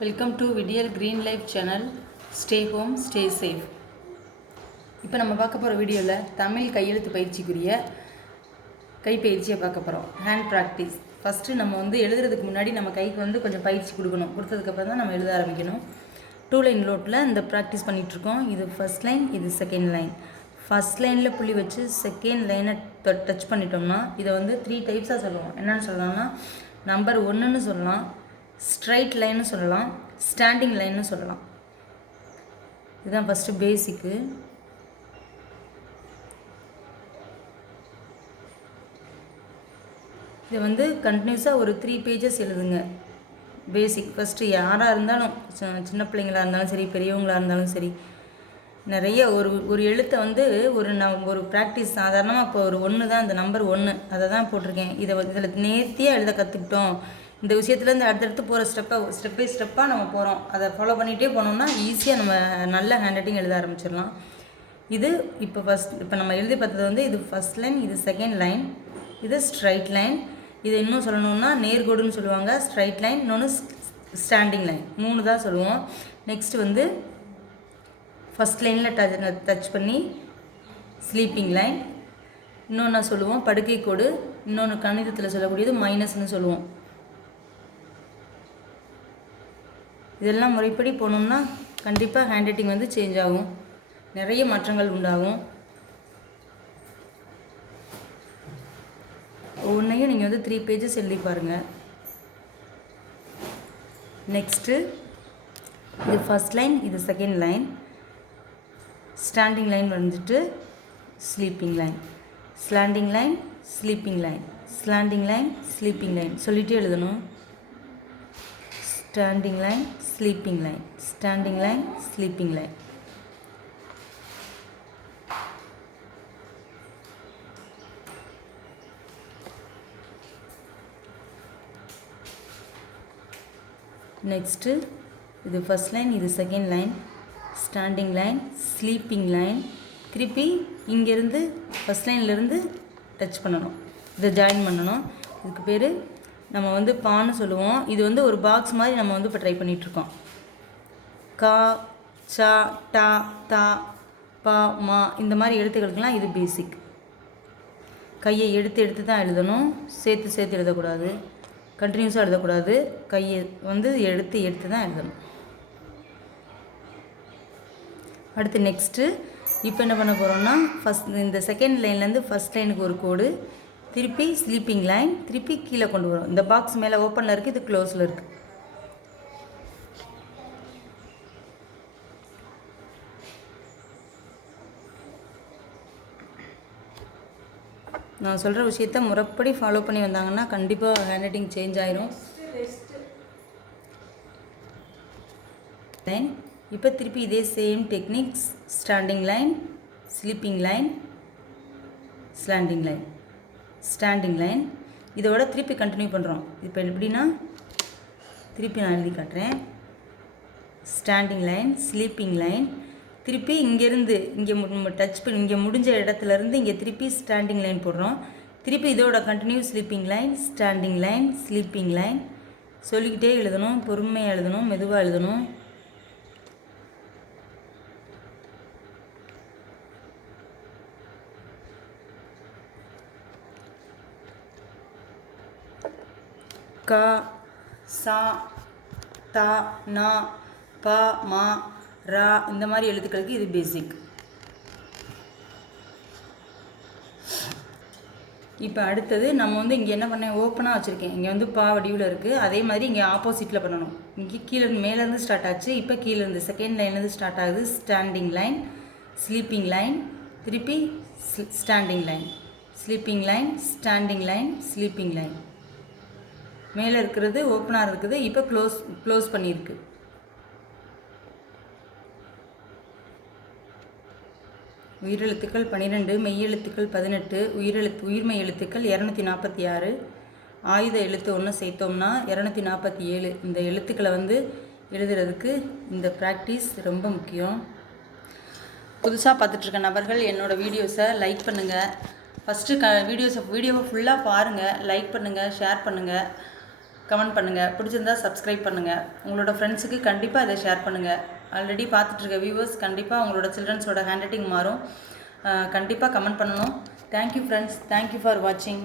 Welcome to விடியல் green life channel. Stay home stay safe. இப்போ நம்ம பார்க்க போகிற வீடியோவில் தமிழ் கையெழுத்து பயிற்சிக்குரிய கைப்பயிற்சியை பார்க்க போகிறோம். Hand practice. ஃபஸ்ட்டு நம்ம எழுதுறதுக்கு முன்னாடி நம்ம கைக்கு கொஞ்சம் பயிற்சி கொடுத்ததுக்கப்புறம் தான் நம்ம எழுத ஆரம்பிக்கணும். 2 லைன் நோட்டில் இந்த ப்ராக்டிஸ் பண்ணிகிட்ருக்கோம். இது ஃபஸ்ட் லைன், இது செகண்ட் லைன். ஃபஸ்ட் லைனில் புள்ளி வச்சு செகண்ட் லைனை டச் பண்ணிட்டோம்னா இதை 3 டைப்ஸாக சொல்லுவோம். என்னென்னு சொல்லலாம்னா, நம்பர் 1ன்னு சொல்லலாம், ஸ்ட்ரைட் லைன்னு சொல்லலாம், ஸ்டாண்டிங் லைன்னு சொல்லலாம். இதுதான் ஃபஸ்ட்டு பேசிக்கு. இதை கண்டினியூஸாக ஒரு 3 பேஜஸ் எழுதுங்க. பேசிக் ஃபஸ்ட்டு யாராக இருந்தாலும், சின்ன பிள்ளைங்களாக இருந்தாலும் சரி, பெரியவங்களாக இருந்தாலும் சரி, நிறைய ஒரு எழுத்தை ஒரு ப்ராக்டிஸ். சாதாரணமாக இப்போ ஒரு 1 தான், இந்த நம்பர் 1 அதை தான் போட்டிருக்கேன். இதில் நேர்த்தியாக எழுத கற்றுக்கிட்டோம். இந்த விஷயத்துலேருந்து அடுத்தடுத்து போகிற ஸ்டெப் பை ஸ்டெப்பாக நம்ம போகிறோம். அதை ஃபாலோ பண்ணிகிட்டே போனோம்னா ஈஸியாக நம்ம நல்ல ஹேண்ட் ரைட்டிங் எழுத ஆரம்பிச்சிடலாம். இது இப்போ நம்ம எழுதி பார்த்தது இது ஃபஸ்ட் லைன், இது செகண்ட் லைன், இது ஸ்ட்ரைட் லைன். இது இன்னும் சொல்லணுன்னா நேர்கோடுன்னு சொல்லுவாங்க, ஸ்ட்ரைட் லைன், இன்னொன்று ஸ்டாண்டிங் லைன். 3 தான் சொல்லுவோம். நெக்ஸ்ட்டு ஃபஸ்ட் லைனில் டச் பண்ணி ஸ்லீப்பிங் லைன், இன்னொன்று சொல்லுவோம் படுக்கை கோடு, இன்னொன்று கணிதத்தில் சொல்லக்கூடியது மைனஸ்ன்னு சொல்லுவோம். இதெல்லாம் முறைப்படி போனோம்னா கண்டிப்பாக ஹேண்ட் ரைட்டிங் சேஞ்ச் ஆகும், நிறைய மாற்றங்கள் உண்டாகும். ஒவ்வொன்றையும் நீங்கள் 3 பேஜஸ் எழுதி பாருங்கள். நெக்ஸ்ட்டு இது ஃபஸ்ட் லைன், இது second line. Standing line sleeping line, slanting line, sleeping line, slanting line, sleeping line சொல்லிகிட்டே எழுதணும். Standing line, sleeping line, standing line, sleeping line. Next இது ஃபஸ்ட் லைன், இது second line, standing line, sleeping line. திருப்பி இங்கேருந்து first லைன்லேருந்து touch பண்ணணும், இதை join பண்ணணும். இதுக்கு பேர் நம்ம பான்னு சொல்லுவோம். இது ஒரு பாக்ஸ் மாதிரி நம்ம இப்போ ட்ரை பண்ணிகிட்ருக்கோம். கா, சா, டா, தா, பா, மா இந்த மாதிரி எழுத்துக்களுக்கெல்லாம் இது பேசிக். கையை எடுத்து தான் எழுதணும், சேர்த்து எழுதக்கூடாது, கண்டினியூஸாக எழுதக்கூடாது. கையை எடுத்து தான் எழுதணும். அடுத்து நெக்ஸ்ட்டு இப்போ என்ன பண்ண போகிறோம்னா, இந்த செகண்ட் லைன்லேருந்து ஃபஸ்ட் லைனுக்கு ஒரு கோடு, திருப்பி ஸ்லீப்பிங் லைன், திருப்பி கீழே கொண்டு வரும். இந்த பாக்ஸ் மேலே ஓப்பனில் இருக்குது, இது க்ளோஸில் இருக்குது. நான் சொல்கிற விஷயத்த முறைப்படி ஃபாலோ பண்ணி வந்தாங்கன்னா கண்டிப்பாக ஹேண்ட் ரைட்டிங் சேஞ்ச் ஆயிரும். லைன் இப்போ திருப்பி இதே same techniques, standing line, sleeping line, slanting line, standing line. இதோட திருப்பி கண்டினியூ பண்ணுறோம். இப்போ எப்படின்னா, திருப்பி நான் எழுதி காட்டுறேன். ஸ்டாண்டிங் லைன், ஸ்லீப்பிங் லைன், திருப்பி இங்கேருந்து இங்கே டச் பண்ணி இங்கே முடிஞ்ச இடத்துலேருந்து இங்கே திருப்பி ஸ்டாண்டிங் லைன் போடுறோம். திருப்பி இதோட continue sleeping line, standing line, sleeping line சொல்லிக்கிட்டே எழுதணும். பொறுமையாக எழுதணும், மெதுவாக எழுதணும். கா, சா, தா, நா, பா, மா, ரா இந்த மாதிரி எழுத்துக்களுக்கு இது பேசிக். இப்போ அடுத்தது நம்ம இங்கே என்ன பண்ணேன், ஓப்பனாக வச்சுருக்கேன். இங்கே பா வடிவில் இருக்குது. அதே மாதிரி இங்கே ஆப்போசிட்டில் பண்ணணும். இங்கே கீழே மேலேருந்து ஸ்டார்ட் ஆச்சு, இப்போ கீழேருந்து செகண்ட் லைன்லேருந்து ஸ்டார்ட் ஆகுது. ஸ்டாண்டிங் லைன், ஸ்லீப்பிங் லைன், திருப்பி standing line, sleeping line, standing line, sleeping line. மேலே இருக்கிறது ஓப்பனாக இருக்குது, இப்போ க்ளோஸ் பண்ணியிருக்கு. உயிரெழுத்துக்கள் 12, மெய்யெழுத்துக்கள் 18, உயிர்மெய் எழுத்துக்கள் 246, ஆயுத எழுத்து 1 சேர்த்தோம்னா 247. இந்த எழுத்துக்களை எழுதுறதுக்கு இந்த ப்ராக்டிஸ் ரொம்ப முக்கியம். புதுசாக பார்த்துட்ருக்க நபர்கள் என்னோடய வீடியோஸை லைக் பண்ணுங்கள். ஃபஸ்ட்டு வீடியோவை ஃபுல்லாக பாருங்கள், லைக் பண்ணுங்கள், ஷேர் பண்ணுங்கள். கமெண்ட் பண்ணுங்கள். பிடிச்சிருந்தா சப்ஸ்கிரைப் பண்ணுங்கள். உங்களோட ஃப்ரெண்ட்ஸுக்கு கண்டிப்பாக இதை ஷேர் பண்ணுங்கள். ஆல்ரெடி பார்த்துட்ருக்க வியூவர்ஸ் கண்டிப்பாக அவங்களோட சில்ட்ரன்ஸோட ஹேண்ட் ரைட்டிங் மாறும். கண்டிப்பாக கமெண்ட் பண்ணணும். Thank you friends. தேங்க்யூ ஃபார் வாட்சிங்.